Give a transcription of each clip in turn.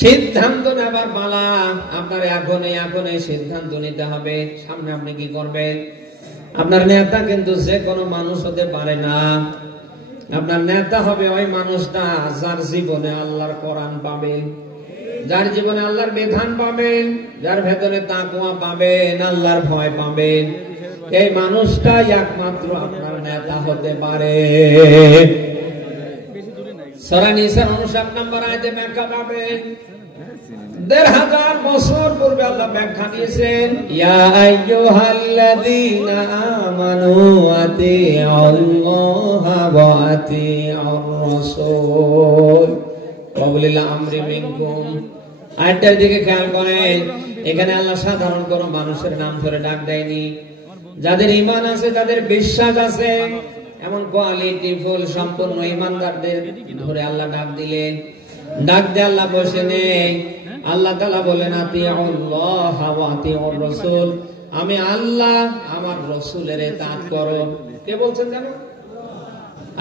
সিদ্ধান্ত নেবার পালা আপনার এখন সিদ্ধান্ত নিতে হবে। সামনে আপনি কি করবেন? আপনার নেতা কিন্তু যে কোনো মানুষ হতে পারে না। আপনার নেতা হবে ওই মানুষটা যার জীবনে আল্লাহর কোরআন পাবেন, যার জীবনে আল্লাহর বিধান পাবেন, যার ভেতরে তাকওয়া পাবেন, আল্লাহর ভয় পাবেন। এই মানুষটাই একমাত্র আপনার নেতা হতে পারে। সূরা নিসার 59 নম্বর আয়াতে ব্যাখ্যা পাবেন। ১৫০০ বছর পূর্বে আল্লাহ ব্যাখ্যা দিয়েছেন, ইয়া আইয়ুহাল্লাযীনা আমানু আতিউল্লাহা ওয়া আতিউর রাসূল ওয়া উলিল আমরি মিনকুম। আয়াতটার দিকে খেয়াল করেন। এখানে আল্লাহ সাধারণ কোন মানুষের নাম ধরে ডাক দেয়নি। যাদের ঈমান আছে, যাদের বিশ্বাস আছে, এমন কোয়ালিটিফুল সম্পূর্ণ ঈমানদারদের ধরে আল্লাহ ডাক দিলেন। ডাক দিয়ে আল্লাহ বসে নেই। আল্লাহ তাআলা বলেন, আতিউল্লাহ ওয়া আতিউর রাসূল, আমি আল্লাহ আমার রাসূলের ইতাআত করো। কে বলছেন জানো?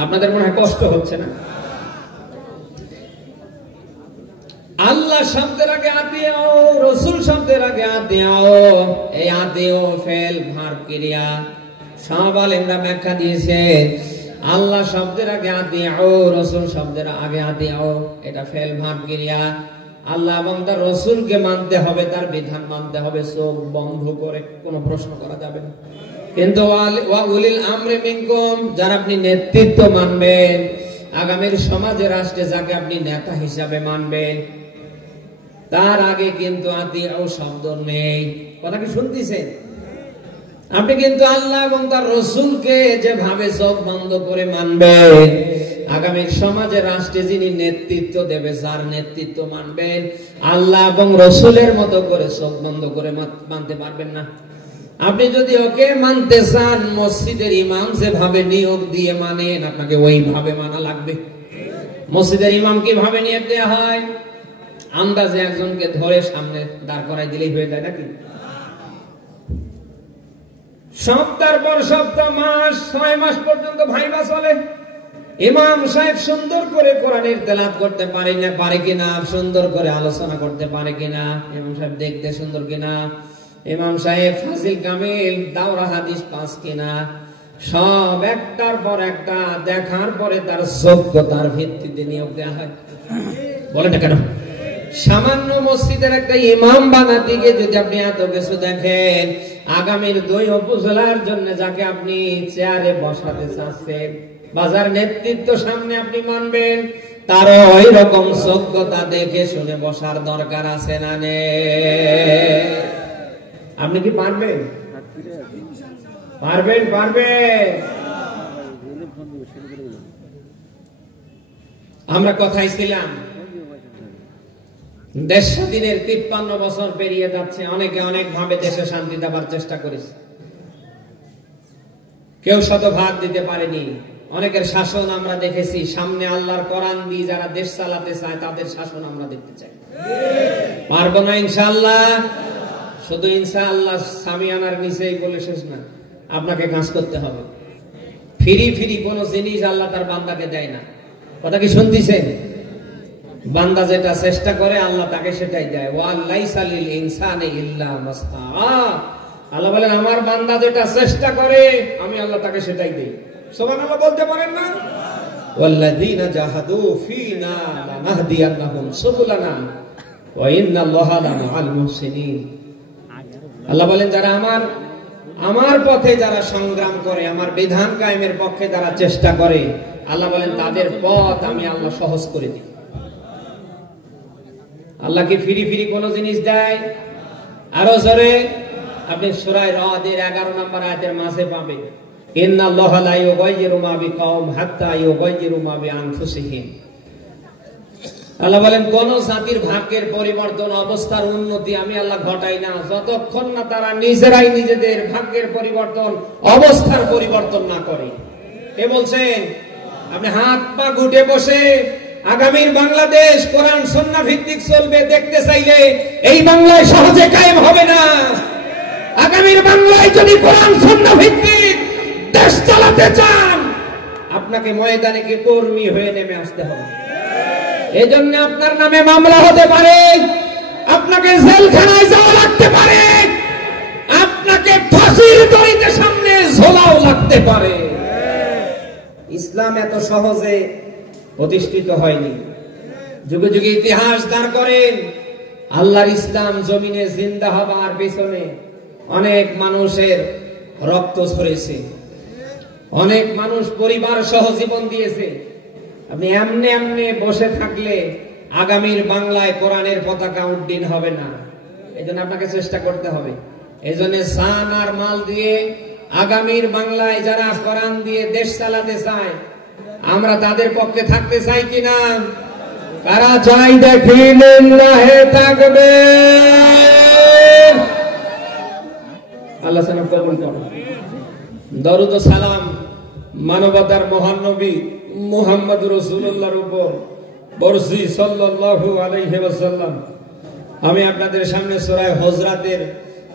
আপনাদের মনে হয় কষ্ট হচ্ছে না? আল্লাহ শব্দের আগে আতিউ, রাসূল শব্দের আগে আতিউ। এই আতিউ ফেল ভার্ব ক্রিয়া। সব আলেমরা ব্যাখ্যা দিয়েছে, আল্লাহ শব্দের আগে আতিউ, রাসূল শব্দের আগে আতিউ, এটা ফেল ভার্ব ক্রিয়া। আল্লাহ এবং তার রাসূলকে মানতে হবে, তার বিধান মানতে হবে, চোখ বন্ধ করে, কোনো প্রশ্ন করা যাবে না। কিন্তু ওয়া উলিল আমরি মিনকুম, যারা আপনি নেতৃত্ব মানবেন, আগামীর সমাজে রাষ্ট্রে যাকে আপনি নেতা হিসাবে মানবেন, তার আগে কিন্তু আতিউ শব্দ নেই। কথা কি শুনতেছেন? আপনি কিন্তু আল্লাহ এবং তার রাসূলকে যেভাবে চোখ বন্ধ করে মানবেন, আগামীর সমাজে রাষ্ট্রে যিনি নেতৃত্ব দেবে, যার নেতৃত্ব মানবেন, আল্লাহ এবং রাসূলের মতো করে চোখ বন্ধ করে মানতে পারবেন না। আপনি যদি ওকে মানতে চান, মসজিদের ইমাম যেভাবে নিয়োগ দিয়ে মানেন, আপনাকে ওইভাবে মানা লাগবে। মসজিদের ইমাম কিভাবে নিয়োগ দেওয়া হয়? আন্দাজে একজনকে ধরে সামনে দাঁড় করাই দিলেই হয়ে যায় নাকি? সপ্তাহের পর সপ্তাহ, মাস, 6 মাস পর্যন্ত ভাইবা চলে। ইমাম সাহেব সুন্দর করে কোরআনের তেলাওয়াত করতে পারে কিনা, সুন্দর করে আলোচনা করতে পারে কিনা, ইমাম সাহেব দেখতে সুন্দর কিনা, ইমাম সাহেব ফাজিল কামিল দাওরা হাদিস পাস কিনা, সব একটার পর একটা দেখার পরে তার যোগ্যতার ভিত্তিতে নিয়োগ দেওয়া হয়। বলে না কেন? সামান্য মসজিদের একটা ইমাম বানাতে গিয়ে যদি আপনি এত কিছু দেখেন, আগামীর 2 উপজেলার জন্য যাকে আপনি চেয়ারে বসাতে চাচ্ছেন, বাজার নেতৃত্ব সামনে আপনি মানবেন, তারও ওই রকম যোগ্যতা দেখে শুনে বসার দরকার আছে না নেই? আপনি কি পারবেন? পারবেন। আমরা কথাই ছিলাম, দেশ স্বাধীনের 53 বছর পেরিয়ে যাচ্ছে। অনেকে অনেক ভাবে দেশে শান্তি দেবার চেষ্টা করেছে, কেউ শতভাগ দিতে পারেনি। অনেকের শাসন আমরা দেখেছি। সামনে আল্লাহর কোরআন দিয়ে যারা দেশ চালাতে চায়, তাদের শাসন আমরা দেখতে চাই। পারবো না ইনশাআল্লাহ। শুধু ইনশাআল্লাহ সামিয়ানার নিচেই বলে শেষ না, আপনাকে কাজ করতে হবে। ফ্রি কোন জিনিস আল্লাহ তার বান্দাকে দেয় না। কথা কি শুনতেছেন? বান্দা যেটা চেষ্টা করে, আল্লাহ তাকে সেটাই দেয়। ওয়ালাইসা লিল ইনসানি ইল্লা মাসআ। আল্লাহ বলেন, আমার বান্দা যেটা চেষ্টা করে, আমি আল্লাহ তাকে সেটাই দেই। সুবহানাল্লাহ বলতে পারেন না? ওয়াল্লাযীনা জাহাদু ফীনা লানাহদিয়ান্নাহুম সুবুলানা ওয়া ইন্নাল্লাহা লামাআল মুহসিনিন। আল্লাহ বলেন, যারা আমার পথে যারা সংগ্রাম করে, আমার বিধান কায়েমের পক্ষে যারা চেষ্টা করে, আল্লাহ বলেন তাদের পথ আমি আল্লাহ সহজ করে দিই। আল্লাহ কি ফ্রি কোন জিনিস দেয়? আরো জোরে আপনি সূরা রাদের 11 নম্বর আয়াতের মাঝে পাবেন, ইন্নাল্লাহা লা ইউগাইয়িরু মা বিকাওম হাত্তা ইউগাইয়িরু মা বিআনফুসিহিম। আল্লাহ বলেন, কোন জাতির ভাগ্যের পরিবর্তন, অবস্থার উন্নতি আমি আল্লাহ ঘটাই না যতক্ষণ না তারা নিজেরাই নিজেদের ভাগ্যের পরিবর্তন, অবস্থার পরিবর্তন না করে। কে বলছেন? আপনি হাত পা গুটে বসে আগামীর বাংলাদেশ কোরআন সুন্নাহ ভিত্তিক চলবে দেখতে চাইলে এই বাংলায় সহজে কায়েম হবে না। আগামীর বাংলায় যদি কোরআন সুন্নাহ ভিত্তিক দেশ চালাতে চান, আপনাকে ময়দানে গিয়ে কর্মী হয়ে নেমে আসতে হবে। এই জন্য আপনার নামে মামলা হতে পারে, আপনাকে জেলখানায় যাওয়া লাগতে পারে, আপনাকে ফাঁসির দড়িতে সামনে ঝোলাও লাগতে পারে। ইসলাম এত সহজে প্রতিষ্ঠিত হয়নি। যুগে যুগে ইতিহাস দাঁড় করেন, আল্লাহর ইসলাম জমিনে জিন্দা হবার পেছনে অনেক মানুষের রক্ত ঝরেছে, অনেক মানুষ পরিবার সহ জীবন দিয়েছে। আপনি এমনি এমনি বসে থাকলে আগামীর বাংলায় কোরআনের পতাকা উড্ডীন হবে না। এই জন্য আপনাকে চেষ্টা করতে হবে। এই জন্য জান আর মাল দিয়ে আগামীর বাংলায় যারা কোরআন দিয়ে দেশ চালাতে চায়, আমরা তাদের পক্ষে থাকতে চাই কিনা? কারা চাই দেখিলেন নাহে থাকবে। আল্লাহ সালাম কবুল করুন। দরুদ ও সালাম মানবতার মহান নবী মুহাম্মদ রাসূলুল্লাহর উপর বর্ষি সাল্লাল্লাহু আলাইহি ওয়াসাল্লাম। আমি আপনাদের সামনে সূরা হুজরাতের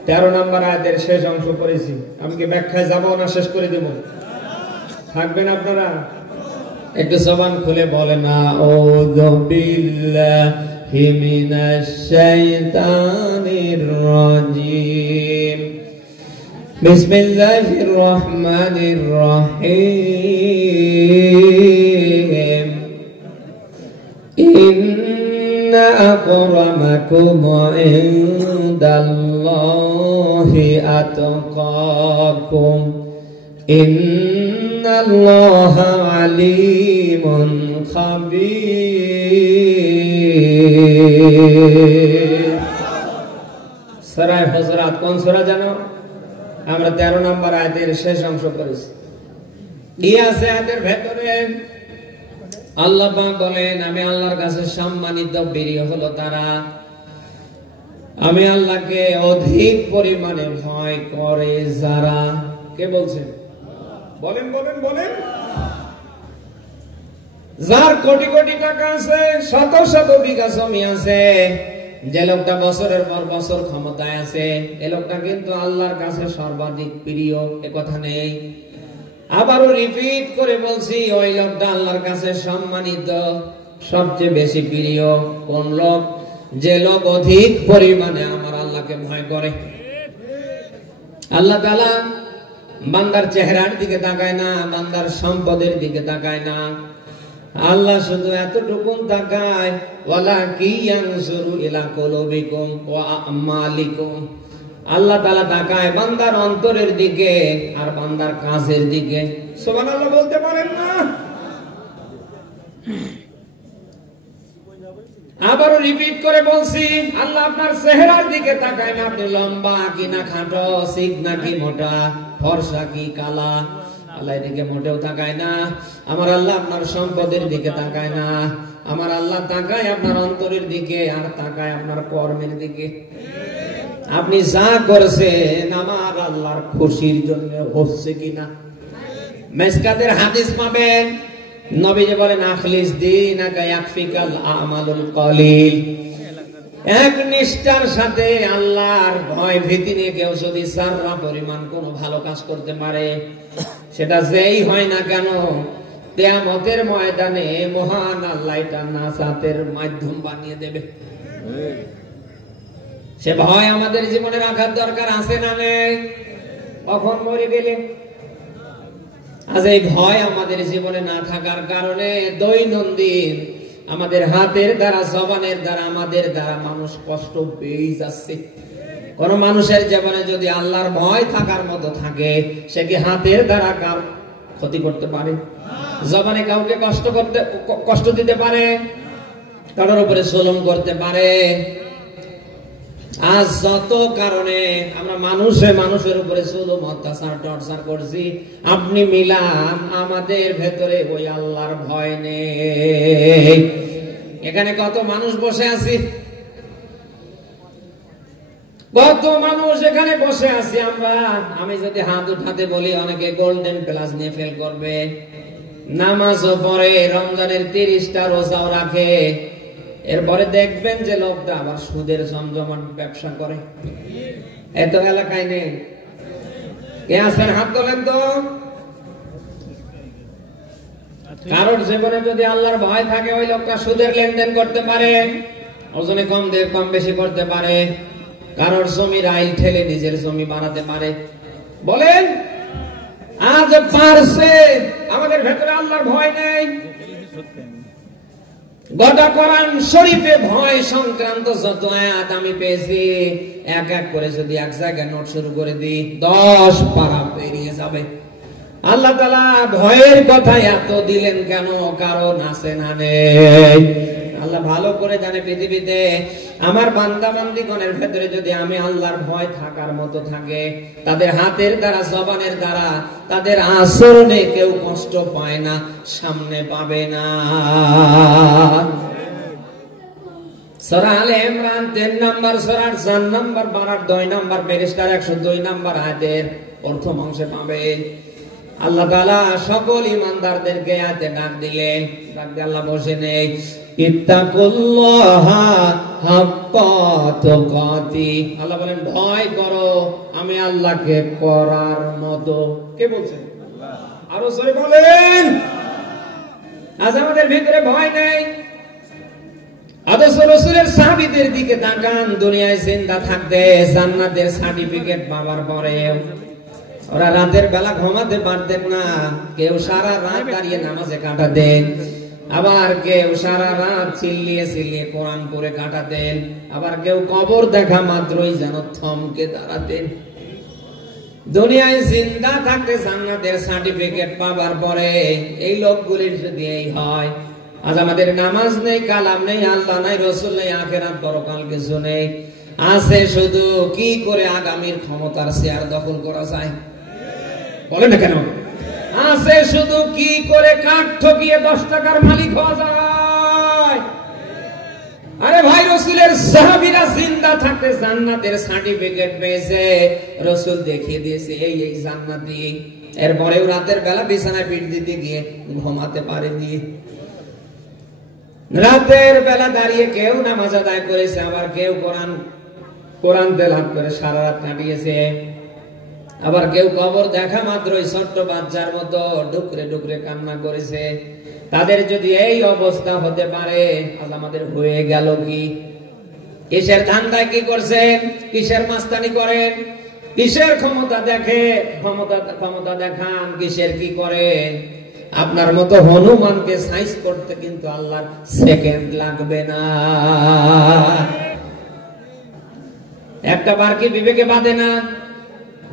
13 নম্বর আয়াতের শেষ অংশ পড়েছি। আমি কি ব্যাখ্যায় যাব না শেষ করে দেব? থাকবেন আপনারা? একটু জবান খুলে বলেন আউযু বিল্লাহি মিনাশ শাইতানির রাজীম। বিসমিল্লাহির রহমানির রহিম। ইন্না আকরামাকুম ইনদাল্লাহি আতকাকুম ইন্নাল্লাহা আলিমুন খাবীর। সূরা হুজরাত কোন সূরা জানো? আমরা 13 নম্বর আয়াতের শেষ অংশ পড়েছি। এই আয়াতের ভেতরে আল্লাহ পাক বলেন, আমি আল্লাহর কাছে সম্মানিত প্রিয় হলো তারা, আমি আল্লাহকে অধিক পরিমাণে ভয় করে যারা। কে বলছেন? বলেন বলেন বলেন। যার কোটি কোটি টাকা আছে, শত শত বিঘা জমি আছে, যে লোকটা বছরের পর বছর ক্ষমতায় আছে, এই লোকটা কিন্তু আল্লাহর কাছে সর্বাধিক প্রিয়। এ কথা নেই। আবারও রিপিট করে বলছি, ওই লোকটা আল্লাহর কাছে সম্মানিত, সবচেয়ে বেশি প্রিয়। কোন লোক? যে লোক অধিক পরিমাণে আমার আল্লাহকে ভয় করে। আল্লাহ তাআলা বান্দার চেহারার দিকে তাকায় না, বান্দার সম্পদের দিকে তাকায় না। আল্লাহ শুধু এতটুকু তাকায়, ওয়ালাকিয়ানজুরু ইলা কুলুবিকুম ওয়া আমালিকুম। আল্লাহ তাআলা তাকায় বান্দার অন্তরের দিকে আর বান্দার কাজের দিকে। সুবহানাল্লাহ বলতে পারেন না? আবারও রিপিট করে বলছি, আল্লাহ আপনার চেহারার দিকে তাকায় না, আপনি লম্বা কিনা খাটো, সিক নাকি মোটা, ফর্সা কি কালা, আল্লাহ এদিকে মোটেও তাকায় না। আমার আল্লাহ আপনার সম্পদের দিকে তাকায় না, আমার আল্লাহ তাকায় আপনার অন্তরের দিকে আর তাকায় আপনার কর্মের দিকে। আপনি যা করছেন আমার আল্লাহর খুশির জন্য হচ্ছে কিনা। মিসকাতের হাদিস পাবেন, নবীজি বলেন, আখলিস দীনাকা ইয়াকফিকাল আমালুল কলিল। এক নিষ্ঠার সাথে আল্লাহর ভয় ভীতি নিয়ে কেউ যদি সাররা পরিমাণ কোনো ভালো কাজ করতে পারে, সেটা যেই হয় না কেন, কিয়ামতের ময়দানে মহান আল্লাহ এটা নাজাতের মাধ্যম বানিয়ে দেবে। সে ভয় আমাদের জীবনে রাখার দরকার আছে না নেই? কখন মরে গেলে? আজ এই ভয় আমাদের জীবনে না থাকার কারণে দৈনন্দিন আমাদের হাতের দ্বারা, জবানের দ্বারা, আমাদের দ্বারা মানুষ কষ্ট পেয়ে যাচ্ছে। কোন মানুষের জীবনে যদি আল্লাহর ভয় থাকার মতো থাকে, সে কি হাতের দ্বারা কার ক্ষতি করতে পারে? জবানে কাউকে কষ্ট দিতে পারে? কারোর উপরে জুলুম করতে পারে? আজ যত কারণে আমরা মানুষের উপরে জুলুম, অত্যাচার, টর্চার করছি, আপনি মিলান আমাদের ভেতরে ওই আল্লাহর ভয় নেই। এখানে কত মানুষ বসে আছি, কত মানুষ এখানে বসে আছি আমরা। আমি যদি হাত উঠাতে বলি, অনেকে গোল্ডেন প্লাস নিয়ে ফেল করবে। নামাজও পড়ে, রমজানের 30টা রোজাও রাখে, এরপরে দেখবেন যে লোকটা আবার সুদের জমজমাট ব্যবসা করে। এত এলাকায় নেই? কে আছেন? হাত তোলেন তো। কারোর জীবনে যদি আল্লাহর ভয় থাকে ওই লোকটা সুদের লেনদেন করতে পারে, ওজনে কম বেশি করতে পারে, কারোর জমির আইল ঠেলে নিজের জমি বানাতে পারে। বলেন আজ পারছে, আমাদের ভেতরে আল্লাহর ভয় নেই। গোটা কোরআন শরীফে ভয় সংক্রান্ত যত আয়াত আমি পেয়েছি, এক এক করে যদি এক জায়গায় নোট শুরু করে দিই 10 পারা পেরিয়ে যাবে। আল্লাহ তাআলা ভয়ের কথা এত দিলেন কেন? কারণ আছে না নেই? আল্লাহ ভালো করে জানে পৃথিবীতে আমার বান্দা বান্দিগণের ভেতরে যদি আমি আল্লাহর ভয় থাকার মতো থাকে, তাদের হাতের দ্বারা জবানের দ্বারা তাদের আচরণে কেউ কষ্ট পায় না, সামনে পাবে না। সূরা আলে ইমরান 3 নম্বর সূরার 4 নম্বর পারার 2 নম্বর পৃষ্ঠার 102 নম্বর আয়াতের প্রথম অংশে পাবে। আল্লাহ তাআলা সকল ঈমানদারদেরকে আয়াতে ডাক দিলেন। ডাক দিয়ে আল্লাহ বসে নেই, ইত্তাকুল্লাহা হাক্কা তুকাতি। আল্লাহ বলেন ভয় করো আমি আল্লাহকে করার মতো। কে বলছেন? আল্লাহ। আরো জোরে বলেন। আজ আমাদের ভিতরে ভয় নেই। আদর্শ রাসূলের সাহাবীদের দিকে তাকান, দুনিয়ায় জিন্দা থাকতে জান্নাতের সার্টিফিকেট পাওয়ার পরে ওরা রাতের বেলা ঘুমাতে পারতেন না। কেউ সারা রাত দাঁড়িয়ে নামাজে কাটাতেন, আবার কেউ সারা রাত চিল্লিয়ে কোরআন পড়ে কাটাতেন, আবার কেউ কবর দেখা মাত্রই যেন থমকে দাঁড়াতেন। দুনিয়ায় জিন্দা থাকতে জান্নাতের সার্টিফিকেট পাওয়ার পরে এই লোকগুলির যদি এই হয়, আজ আমাদের নামাজ নেই, কালাম নেই, আল্লাহ নাই, রাসূল নেই, আখিরাত পরকাল কিছু নেই, আছে শুধু কি করে আগামীর ক্ষমতার শেয়ার দখল করা যায়। বলেন না কেন? আছে শুধু কি করে কাঠ ঠকিয়ে 10 টাকার মালিক হওয়া যায়। আরে ভাই, রাসূলের সাহাবীরা জিন্দা থাকতে জান্নাতের সার্টিফিকেট পেয়েছে, রাসূল দেখিয়ে দিয়েছে এই জান্নাতি। এরপরেও রাতের বেলা বিছানায় পিঠ দিতে গিয়ে ঘুমাতে পারেনি। রাতের বেলা দাঁড়িয়ে কেউ নামাজ আদায় করেছে, আবার কেউ কোরআন তেলাওয়াত করে সারা রাত কাটিয়েছে, আবার কেউ কবর দেখা মাত্রই ছোট্ট বাচ্চার মতো ডুকরে ডুকরে কান্না করেছে। তাদের যদি এই অবস্থা হতে পারে, আজ আমাদের হয়ে গেল কি? কিসের ধান্দায় কি করছেন? কিসের মাস্তানি করেন? কিসের ক্ষমতা দেখে ক্ষমতা দেখান? কিসের কি করেন? আপনার মতো হনুমানকে সাইজ করতে কিন্তু আল্লাহর সেকেন্ড লাগবে না। একটা বার কি বিবেকে বাঁধে না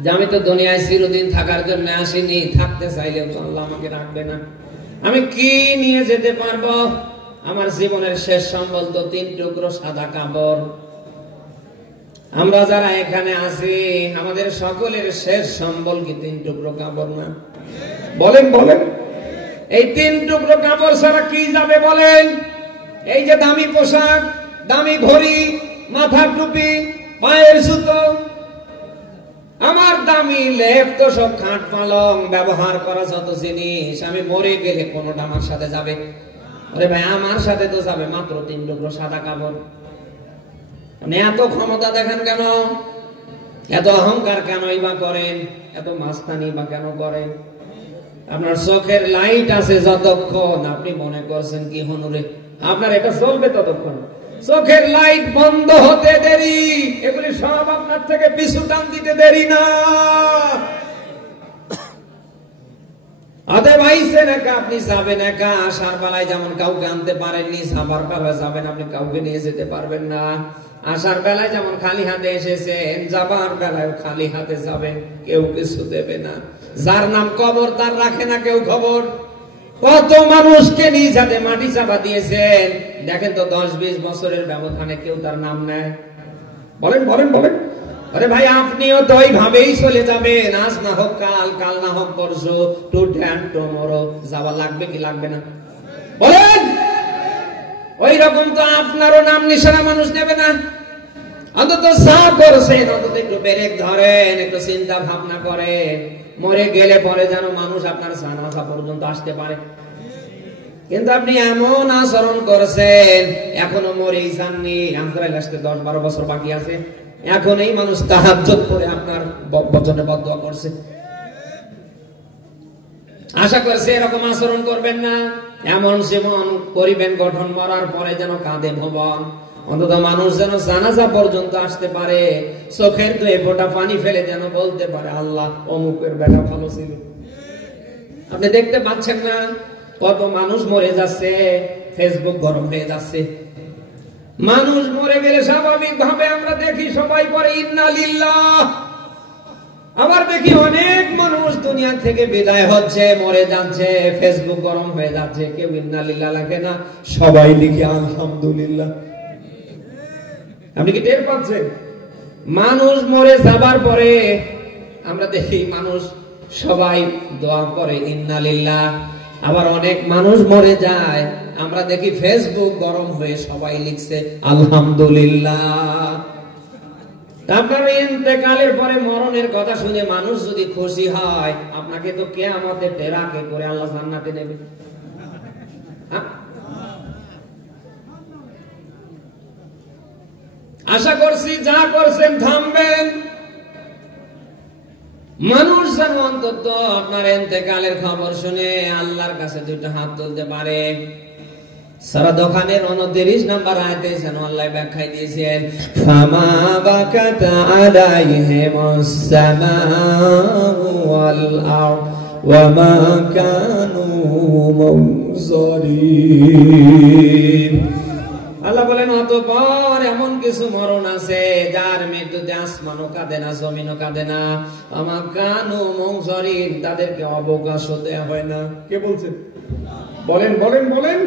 যে আমি তো দুনিয়ায় চিরদিন থাকার জন্য আসিনি, থাকতে চাইলেও তো আল্লাহ আমাকে রাখবে না। আমি কি নিয়ে যেতে পারবো? আমার জীবনের শেষ সম্বল তো 3 টুকরো সাদা কাপড়। আমরা যারা এখানে আছি, আমাদের সকলের শেষ সম্বল কি 3 টুকরো কাপড় না? বলেন বলেন, এই 3 টুকরো কাপড় ছাড়া কি যাবে বলেন? এই যে দামি পোশাক, দামি ঘড়ি, মাথার টুপি, পায়ের জুতো, আমার দামি লেপ তো সব খাট পালং, ব্যবহার করা যত জিনিস, আমি মরে গেলে কোনটা আমার সাথে যাবে? আরে ভাই, আমার সাথে তো যাবে মাত্র 3 টুকরো সাদা কাপড়। আপনি এত ক্ষমতা দেখেন কেন? এত অহংকার কেনই বা করেন? এত মাস্তানি বা কেন করেন? আপনার চোখের লাইট আছে যতক্ষণ আপনি মনে করছেন কি হনুরে, আপনার এটা চলবে ততক্ষণ। চোখের লাইট বন্ধ হতে দেরি, এগুলি সব আপনার থেকে পিছু টান দিতে দেরি না। অতএব আইসেন একা, আপনি যাবেন একা। আসার বেলায় যেমন কাউকে আনতে পারেননি, যাবার বেলায় যাবেন আপনি কাউকে নিয়ে যেতে পারবেন না। আসার বেলায় যেমন খালি হাতে এসেছেন, যাবার বেলায় খালি হাতে যাবেন, কেউ কিছু দেবে না। যার নাম কবর তার রাখে না কেউ খবর। কত মানুষকে নিজ হাতে মাটি চাপা দিয়েছেন, দেখেন তো 10-20 বছরের ব্যবধানে কেউ তার নাম নেয়? বলেন বলেন বলেন। আরে ভাই, আপনিও তো ওইভাবেই চলে যাবেন। আজ না হোক কাল, কাল না হোক পরশু, টুডে এন্ড টুমরো। যাওয়া লাগবে কি লাগবে না? বলেন। ওই রকম তো আপনারও নাম নিশানা মানুষ নেবে না। অন্তত যা করছেন অন্তত একটু ব্রেক ধরেন, একটু চিন্তা ভাবনা করেন। মরে গেলে পরে যেন মানুষ আপনার জানাজা পর্যন্ত আসতে পারে। কিন্তু আপনি এমন আচরণ করেছেন, এখনো মরেই যাননি, আজরাইল আসতে 10-12 বছর বাকি আছে, এখন এই মানুষ তাহাজ্জুদ পড়ে আপনার বচনে বদদোয়া করছে। আশা করছি এরকম আচরণ করবেন না, এমন জীবন করিবেন গঠন মরার পরে যেন কাঁদে ভুবন। অন্তত মানুষ যেন জানাজা পর্যন্ত আসতে পারে, চোখের দুই ফোঁটা পানি ফেলে যেন বলতে পারে আল্লাহ অমুকের বেটা ভালো ছিল। আপনি দেখতে পাচ্ছেন না কত মানুষ মরে যাচ্ছে, ফেসবুক গরম হয়ে যাচ্ছে। মানুষ মরে গেলে স্বাভাবিক ভাবে আমরা দেখি সবাই পরে ইন্না লিল্লাহ, আবার দেখি অনেক মানুষ দুনিয়া থেকে বিদায় হচ্ছে, মরে যাচ্ছে, ফেসবুক গরম হয়ে যাচ্ছে, কেউ ইন্না লিল্লাহ লেখে না, সবাই লিখে আলহামদুলিল্লাহ। আপনি কি টের পাচ্ছেন? মানুষ মরে যাবার পরে আমরা দেখি মানুষ সবাই দোয়া করে ইন্না লিল্লাহ, আবার অনেক মানুষ মরে যায়, আমরা দেখি ফেসবুক গরম হয়ে সবাই লিখছে আলহামদুলিল্লাহ। আপনার ইন্তেকালের পরে মরণের কথা শুনে মানুষ যদি খুশি হয়, আপনাকে তো কিয়ামতে টেরাকে করে আল্লাহ জান্নাতে নেবে। আশা করছি যা করছেন থামবেন। মানুষ যেন অন্তত আপনার ইন্তেকালের খবর শুনে আল্লাহর কাছে দুইটা হাত তুলতে পারে। সারা দোকানের 29 নম্বর আয়াতে যেন আল্লাহ ব্যাখ্যা দিয়েছেন, ফামা বাকাত আলাইহিমুস সামাউ ওয়াল আরদ ওয়া মা কানু মুনজারিন। আল্লাহ বলেন অতঃপর এমন কিছু মরণ আছে যার মৃত্যুতে আসমানও কাঁদে না, জমিনও কাঁদে না, আমা কানু মুনজারিন, তাদেরকে অবকাশ দেয়া হয় না। কে বলছেন? বলেন বলেন বলেন।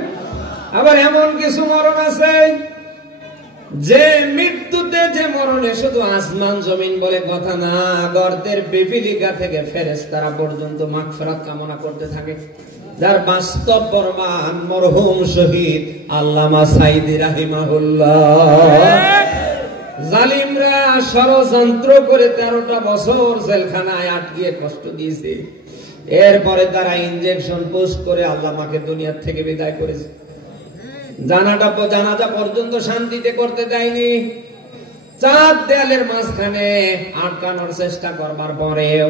আবার এমন কিছু মরণ আছে যে মৃত্যুতে, যে মরণে শুধু আসমান জমিন বলে কথা না, গর্তের পিপিলিকা থেকে ফেরেশতারা পর্যন্ত মাগফিরাত কামনা করতে থাকে, যার বাস্তব প্রমাণ মরহুম শহীদ আল্লামা সাইদি রাহিমাহুল্লাহ। জালিমরা ষড়যন্ত্র করে 13টা বছর জেলখানায় আটকিয়ে কষ্ট দিয়েছে, এরপরে তারা ইনজেকশন পুশ করে আল্লামাকে দুনিয়ার থেকে বিদায় করেছে। জানাজা পর্যন্ত শান্তিতে করতে দেয়নি। 4 দেয়ালের মাঝখানে আটকানোর চেষ্টা করবার পরেও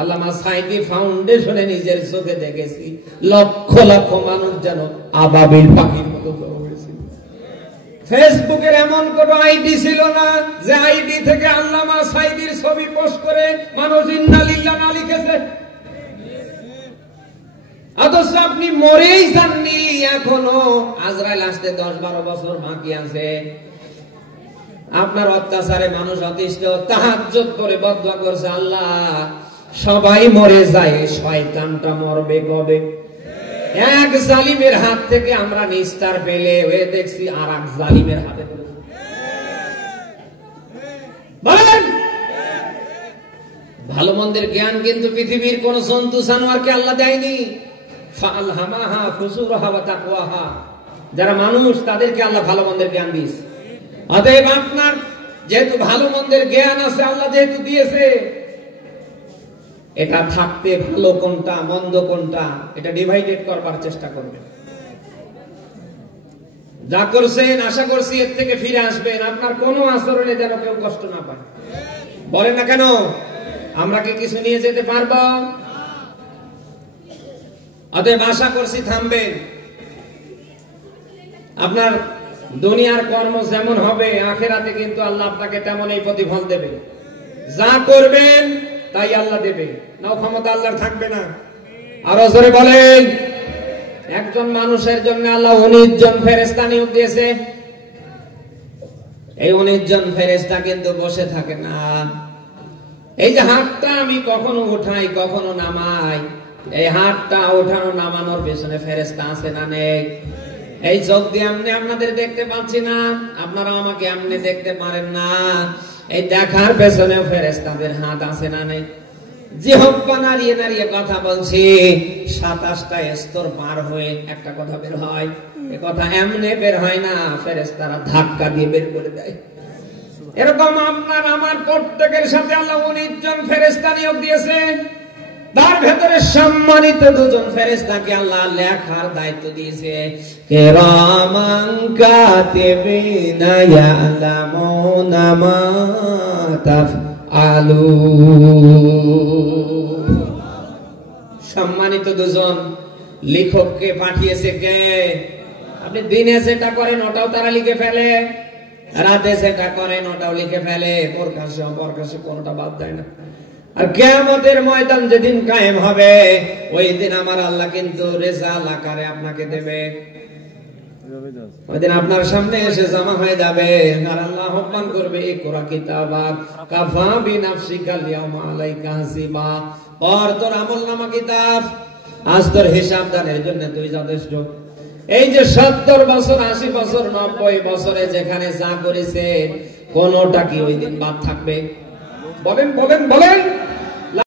আল্লামা সাইদি ফাউন্ডেশনে নিজের চোখে দেখেছি লক্ষ লক্ষ মানুষ যেন আবাবিল পাখির মতো জড়ো হয়েছিল। ফেসবুকের এমন কোন আইডি ছিল না যে আইডি থেকে আল্লামা সাইদির ছবি পোস্ট করে মানুষ ইন্না লিল্লাহ না লিখেছে। অথচ আপনি মরেই যাননি, এখনো আজরাইল আসতে 10-12 বছর বাকি আছে। আপনার অত্যাচারে মানুষ অতিষ্ঠ, তাহাজ্জুদ করে বদদুয়া করছে, আল্লাহ সবাই মরে যায়, শয়তানটা মরবে কবে? এক জালিমের হাত থেকে আমরা নিস্তার পেলে হয়ে দেখছি আর এক জালিমের হাতে। বলেন, ভালো মন্দের জ্ঞান কিন্তু পৃথিবীর কোন জন্তু জানোয়ারকে আল্লাহ দেয়নি। ফাআলহামাহা ফুজুরহা ওয়া তাকওয়াহা, যারা মানুষ তাদেরকে আল্লাহ ভালো মন্দের জ্ঞান দিয়েছে। অতএব আপনার যেহেতু ভালো মন্দের জ্ঞান আছে, আল্লাহ যেহেতু দিয়েছে, এটা থাকতে ভালো কোনটা মন্দ কোনটা এটা ডিভাইডেড করবার চেষ্টা করবেন। যা করছেন আশা করছি এর থেকে ফিরে আসবেন, আপনার কোনো আচরণে যেন কেউ কষ্ট না পায়। বলেন না কেন? আমরা কি কিছু নিয়ে যেতে পারবো? অতএব আশা করছি থামবেন। আপনার দুনিয়ার কর্ম যেমন হবে, আখেরাতে কিন্তু আল্লাহ আপনাকে তেমনই প্রতিফল দেবে। যা করবেন তাই আল্লাহ দেবে, নাও ক্ষমতা আল্লাহর থাকবে না। আরো জোরে বলেন। একজন মানুষের জন্য আল্লাহ 19 জন ফেরেশতা নিয়োগ দিয়েছে। এই 19 জন ফেরেশতা কিন্তু বসে থাকে না। এই যে হাতটা আমি কখনো উঠাই কখনো নামাই, এই হাতটা ওঠানো নামানোর পেছনে ফেরেশতা আছে না নেই? এই চোখ দিয়ে আমি আপনাদের দেখতে পাচ্ছি না, আপনারা আমাকে এমনি দেখতে পারেন না, এই দেখার পেছনে ফেরেশতাদের হাত আছে না নেই? জিহ্বা নাড়িয়ে নাড়িয়ে কথা বলছি, 27টা স্তর পার হয়ে একটা কথা বের হয়। এই কথা এমনি বের হয় না, ফেরেশতারা ধাক্কা দিয়ে বের করে দেয়। এরকম আপনার আমার প্রত্যেকের সাথে আল্লাহ 19 জন ফেরেশতা নিয়োগ দিয়েছে। তার ভেতরে সম্মানিত 2 জন ফেরেশতাকে আল্লাহ লেখার দায়িত্ব দিয়েছে। কিরামান কাতিবিনা ইয়ালামুনা মা তাফআলুন। সম্মানিত দুজন লেখককে পাঠিয়েছে কে? আপনি দিনে যেটা করেন ওটাও তারা লিখে ফেলে, রাতে যেটা করেন ওটাও লিখে ফেলে, প্রকাশ্যে অপ্রকাশ্যে কোনটা বাদ দেয় না। আর কিয়ামতের ময়দান যেদিন কায়েম হবে ওই দিন আমার আল্লাহ কিন্তু রেজাল আকারে আপনাকে দেবে। ওই দিন আপনার সামনে এসে জমা হয়ে যাবে আর আল্লাহ আহ্বান করবে, ইকরা কিতাবাক কাফা বিনাফসিকা আল-ইয়াওমা আলাইকা হাসিবা। পড় তোর আমলনামা কিতাব, আজ তোর হিসাব দানের জন্য তুই যথেষ্ট। এই যে 70 বছর 80 বছর 90 বছরে যেখানে যা করেছে কোনটা কি ওই দিন বাদ থাকবে? বলেন বলেন বলেন।